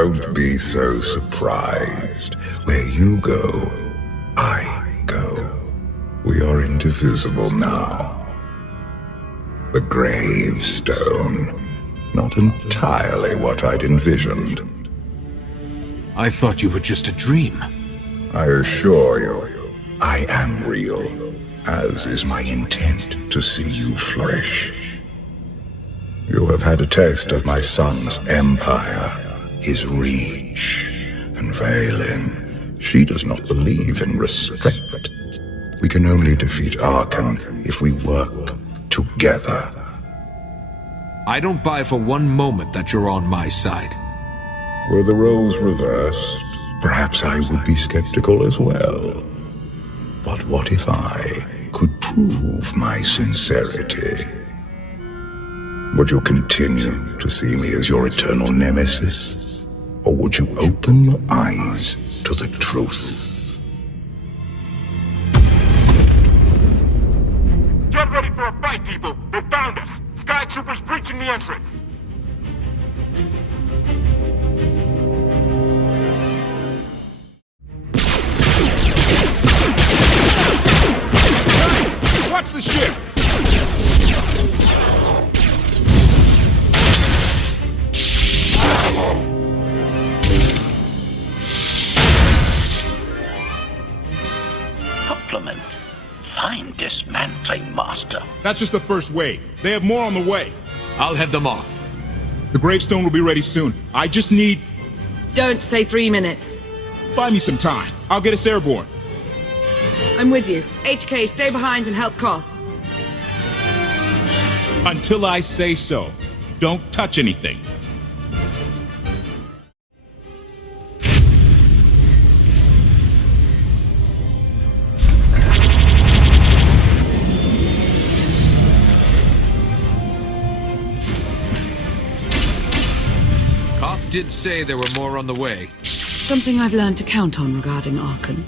Don't be so surprised. Where you go, I go. We are indivisible now. The Gravestone. Not entirely what I'd envisioned. I thought you were just a dream. I assure you, I am real, as is my intent to see you flourish. You have had a taste of my son's empire, his reach, and Vaylin. She does not believe in restraint. We can only defeat Arcann if we work together. I don't buy for one moment that you're on my side. Were the roles reversed, perhaps I would be skeptical as well. But what if I could prove my sincerity? Would you continue to see me as your eternal nemesis? Or would you open your eyes to the truth? Get ready for a fight, people! They found us! Sky Troopers breaching the entrance! Hey! Watch the ship! Compliment. Fine dismantling, Master. That's just the first wave. They have more on the way. I'll head them off. The Gravestone will be ready soon. I just need... Don't say 3 minutes. Buy me some time. I'll get us airborne. I'm with you. HK, stay behind and help Koth. Until I say so. Don't touch anything. Koth did say there were more on the way. Something I've learned to count on regarding Arcann.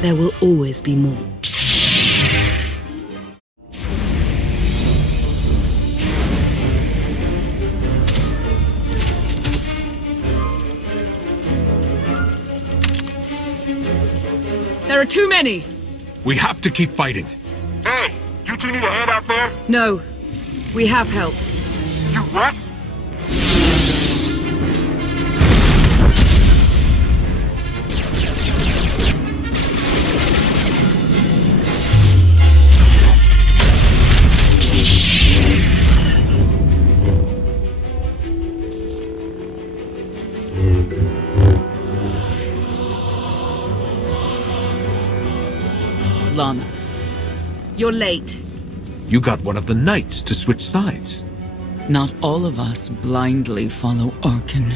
There will always be more. There are too many! We have to keep fighting. Hey! You two need a hand out there? No. We have help. You what? Lana. You're late. You got one of the knights to switch sides. Not all of us blindly follow Arcann.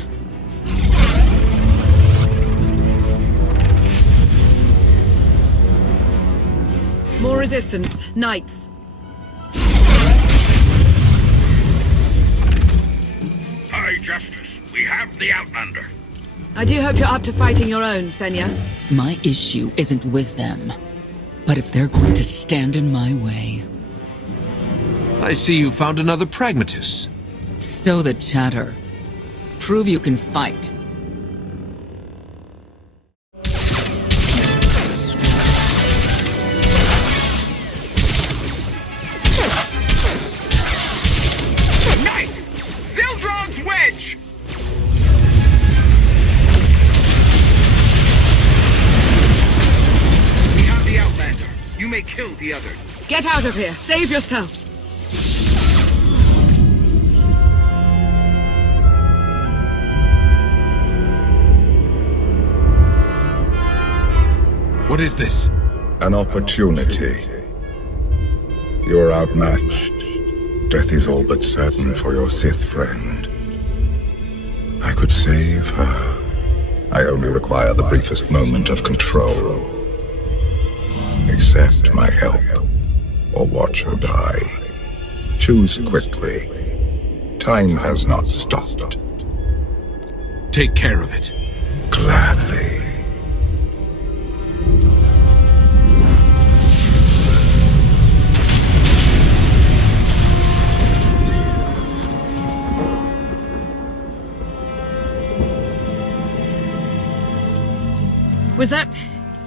More resistance. Knights. High Justice, we have the Outlander. I do hope you're up to fighting your own, Senya. My issue isn't with them. But if they're going to stand in my way... I see you found another pragmatist. Stow the chatter. Prove you can fight. Knights! Zildron's wedge! We have the Outlander. You may kill the others. Get out of here. Save yourself. What is this? An opportunity. You are outmatched. Death is all but certain for your Sith friend. I could save her. I only require the briefest moment of control. Accept my help, or watch her die. Choose quickly. Time has not stopped. Take care of it. Gladly. that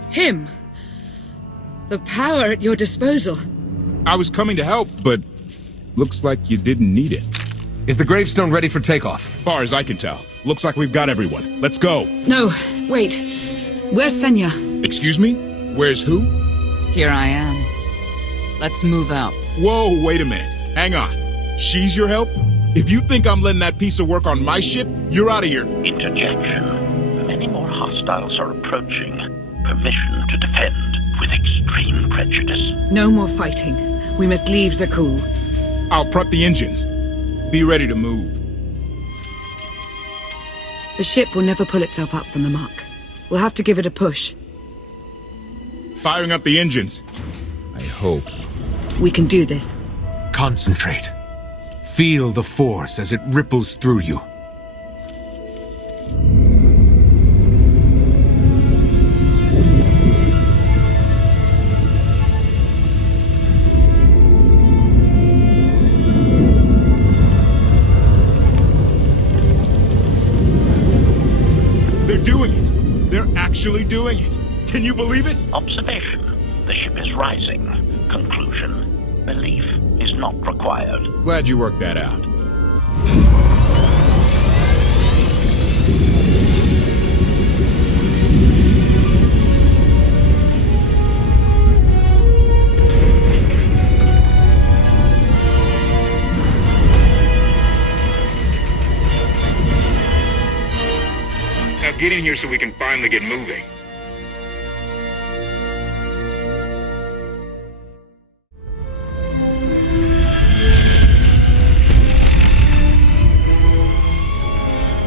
him? The power at your disposal. I was coming to help, but looks like you didn't need it. Is the Gravestone ready for takeoff? Far as I can tell, looks like we've got everyone. Let's go. No, wait. Where's Senya? Excuse me? Where's who? Here I am. Let's move out. Whoa, wait a minute. Hang on. She's your help? If you think I'm letting that piece of work on my ship, you're out of here. Interjection. Many more hostiles are approaching. Permission to defend with extreme prejudice. No more fighting. We must leave Zakul. I'll prep the engines. Be ready to move. The ship will never pull itself up from the muck. We'll have to give it a push. Firing up the engines. I hope. We can do this. Concentrate. Feel the force as it ripples through you. They're doing it. They're actually doing it. Can you believe it? Observation. The ship is rising. Conclusion. Belief is not required. Glad you worked that out. Now get in here so we can finally get moving.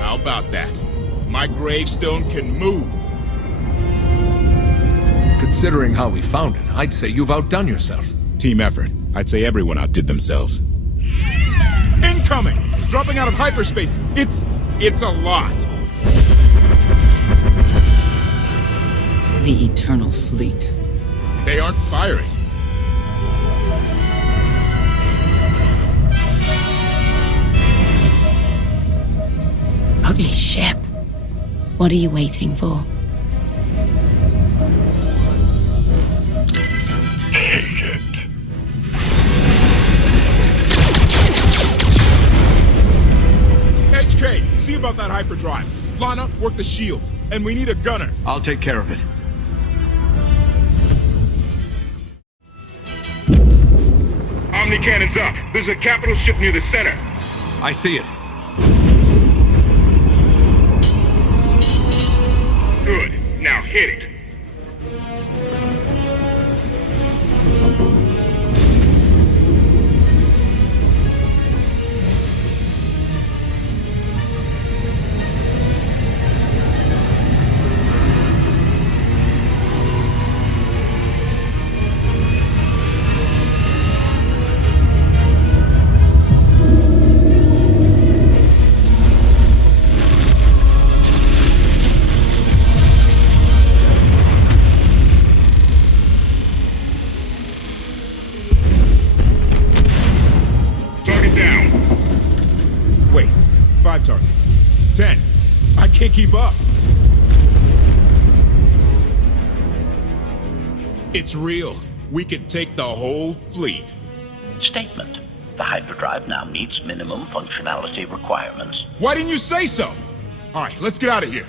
How about that? My gravestone can move. Considering how we found it, I'd say you've outdone yourself. Team effort. I'd say everyone outdid themselves. Incoming! Dropping out of hyperspace. It's a lot. The Eternal Fleet. They aren't firing. Ugly ship. What are you waiting for? Take it. HK, see about that hyperdrive. Lana, work the shields. And we need a gunner. I'll take care of it. Omni cannons up. There's a capital ship near the center. I see it. Good. Now hit it. Wait, 5 targets. 10. I can't keep up. It's real. We could take the whole fleet. Statement. The hyperdrive now meets minimum functionality requirements. Why didn't you say so? All right, let's get out of here.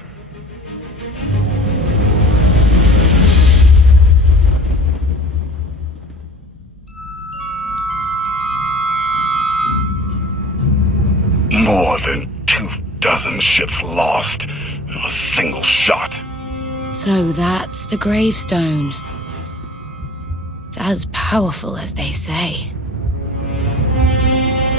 More than 24 ships lost in a single shot. So that's the Gravestone. It's as powerful as they say.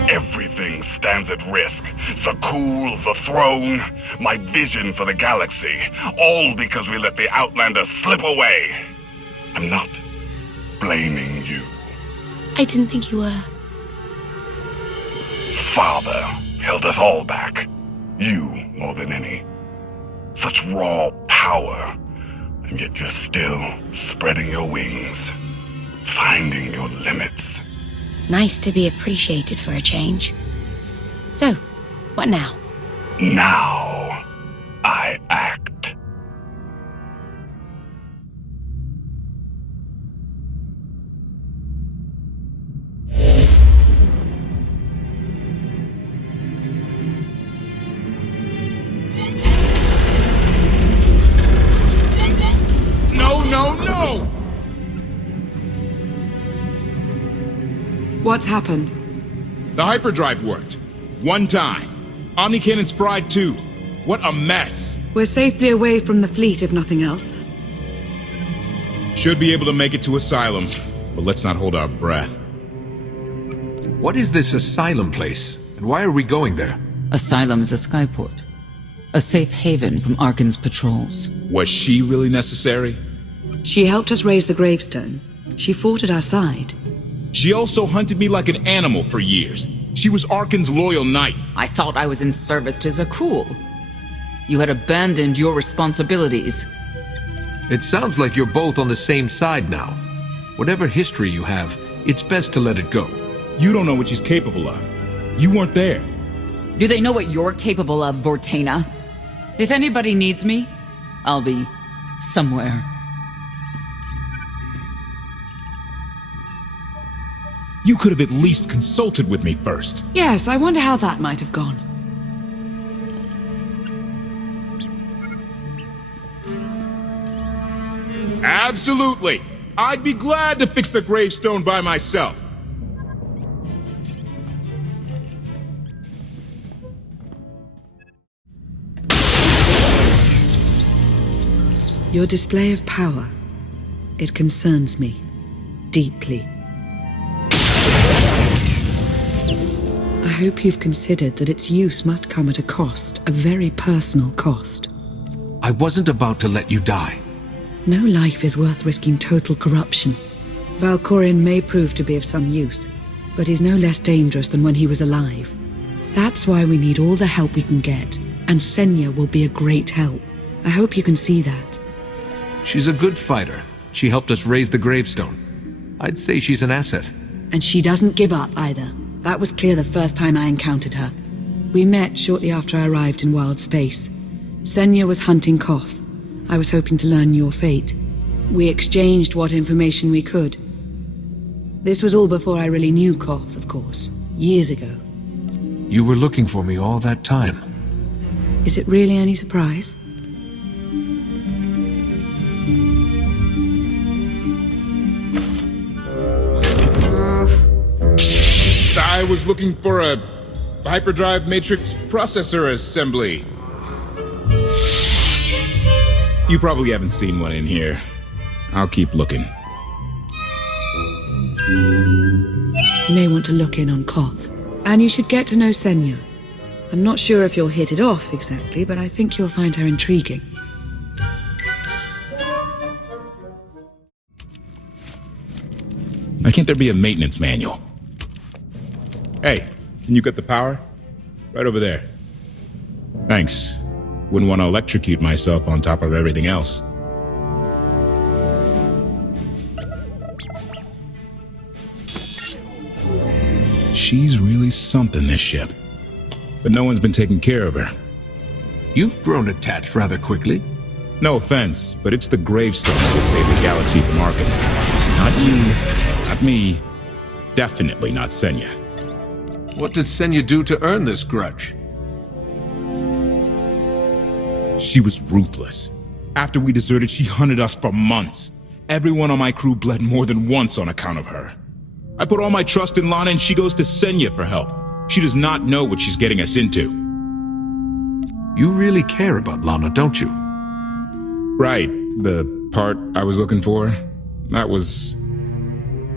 Everything stands at risk. Zakul, the throne, my vision for the galaxy. All because we let the Outlanders slip away. I'm not blaming you. I didn't think you were. Father held us all back. You more than any. Such raw power. And yet you're still spreading your wings. Finding your limits. Nice to be appreciated for a change. So, what now? Now, I act. What's happened? The hyperdrive worked. One time. Omnicannon's fried too. What a mess. We're safely away from the fleet, if nothing else. Should be able to make it to Asylum, but let's not hold our breath. What is this Asylum place, and why are we going there? Asylum is a skyport. A safe haven from Arcann's patrols. Was she really necessary? She helped us raise the Gravestone. She fought at our side. She also hunted me like an animal for years. She was Arcann's loyal knight. I thought I was in service to Zakul. You had abandoned your responsibilities. It sounds like you're both on the same side now. Whatever history you have, it's best to let it go. You don't know what she's capable of. You weren't there. Do they know what you're capable of, Vortena? If anybody needs me, I'll be somewhere. You could have at least consulted with me first. Yes, I wonder how that might have gone. Absolutely. I'd be glad to fix the Gravestone by myself. Your display of power, it concerns me deeply. I hope you've considered that its use must come at a cost, a very personal cost. I wasn't about to let you die. No life is worth risking total corruption. Valkorion may prove to be of some use, but he's no less dangerous than when he was alive. That's why we need all the help we can get, and Senya will be a great help. I hope you can see that. She's a good fighter. She helped us raise the Gravestone. I'd say she's an asset. And she doesn't give up either. That was clear the first time I encountered her. We met shortly after I arrived in wild space. Senya was hunting Koth. I was hoping to learn your fate. We exchanged what information we could. This was all before I really knew Koth, of course. Years ago. You were looking for me all that time. Is it really any surprise? I was looking for a hyperdrive matrix processor assembly. You probably haven't seen one in here. I'll keep looking. You may want to look in on Koth. And you should get to know Senya. I'm not sure if you'll hit it off exactly, but I think you'll find her intriguing. Why can't there be a maintenance manual? Hey, can you get the power? Right over there. Thanks. Wouldn't want to electrocute myself on top of everything else. She's really something, this ship. But no one's been taking care of her. You've grown attached rather quickly. No offense, but it's the Gravestone that will save the galaxy from Arcann. Not you, not me, definitely not Senya. What did Senya do to earn this grudge? She was ruthless. After we deserted, she hunted us for months. Everyone on my crew bled more than once on account of her. I put all my trust in Lana and she goes to Senya for help. She does not know what she's getting us into. You really care about Lana, don't you? Right. The part I was looking for, that was...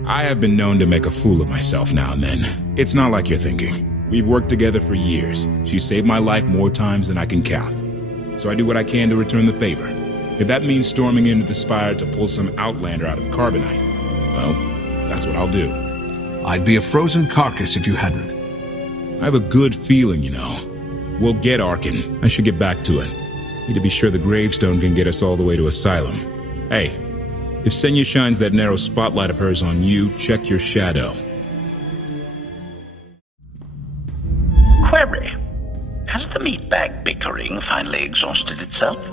I have been known to make a fool of myself now and then. It's not like you're thinking. We've worked together for years. She saved my life more times than I can count. So I do what I can to return the favor. If that means storming into the Spire to pull some outlander out of carbonite, well, that's what I'll do. I'd be a frozen carcass if you hadn't. I have a good feeling, you know. We'll get Arcann. I should get back to it. Need to be sure the Gravestone can get us all the way to Asylum. Hey, if Senya shines that narrow spotlight of hers on you, check your shadow. Query. Has the meatbag bickering finally exhausted itself?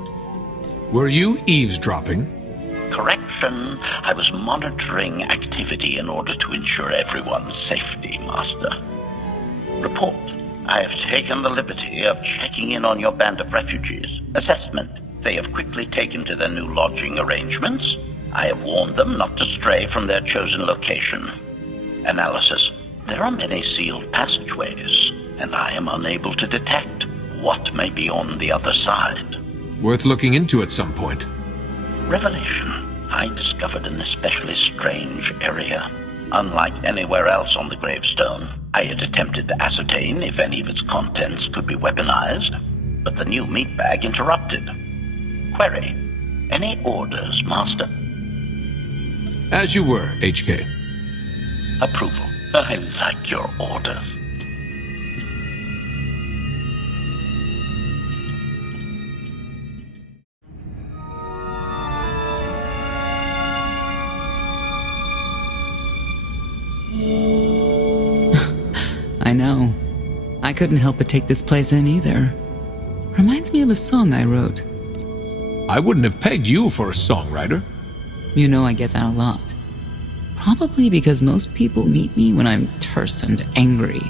Were you eavesdropping? Correction. I was monitoring activity in order to ensure everyone's safety, Master. Report. I have taken the liberty of checking in on your band of refugees. Assessment. They have quickly taken to their new lodging arrangements. I have warned them not to stray from their chosen location. Analysis. There are many sealed passageways, and I am unable to detect what may be on the other side. Worth looking into at some point. Revelation. I discovered an especially strange area. Unlike anywhere else on the Gravestone, I had attempted to ascertain if any of its contents could be weaponized, but the new meat bag interrupted. Query. Any orders, Master? As you were, HK. Approval. I like your orders. I know. I couldn't help but take this place in either. Reminds me of a song I wrote. I wouldn't have pegged you for a songwriter. You know I get that a lot. Probably because most people meet me when I'm terse and angry.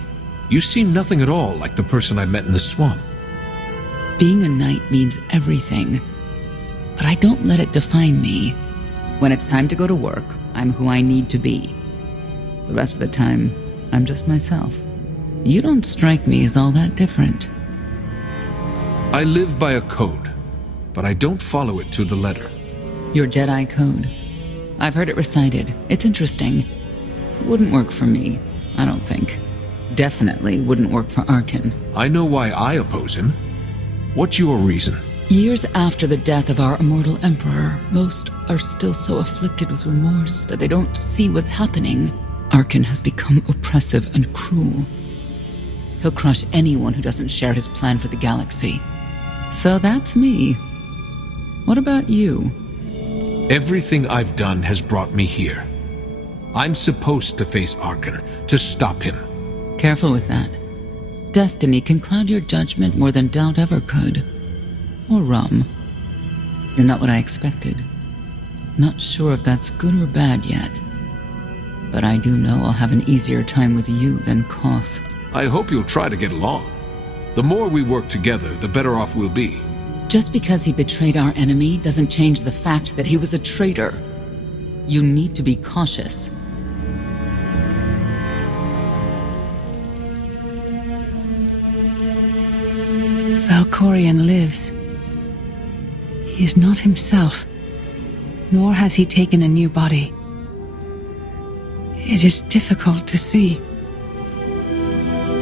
You seem nothing at all like the person I met in the swamp. Being a knight means everything, but I don't let it define me. When it's time to go to work, I'm who I need to be. The rest of the time, I'm just myself. You don't strike me as all that different. I live by a code, but I don't follow it to the letter. Your Jedi code. I've heard it recited. It's interesting. Wouldn't work for me, I don't think. Definitely wouldn't work for Arcann. I know why I oppose him. What's your reason? Years after the death of our immortal emperor, most are still so afflicted with remorse that they don't see what's happening. Arcann has become oppressive and cruel. He'll crush anyone who doesn't share his plan for the galaxy. So that's me. What about you? Everything I've done has brought me here. I'm supposed to face Arcann, to stop him. Careful with that. Destiny can cloud your judgment more than doubt ever could. Or rum. You're not what I expected. Not sure if that's good or bad yet. But I do know I'll have an easier time with you than Koth. I hope you'll try to get along. The more we work together, the better off we'll be. Just because he betrayed our enemy doesn't change the fact that he was a traitor. You need to be cautious. Valkorion lives. He is not himself, nor has he taken a new body. It is difficult to see,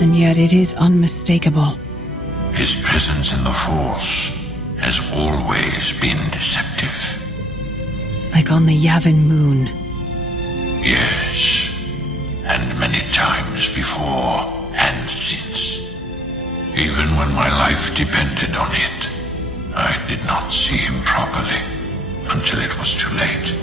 and yet it is unmistakable. His presence in the Force has always been deceptive. Like on the Yavin moon. Yes, and many times before and since. Even when my life depended on it, I did not see him properly until it was too late.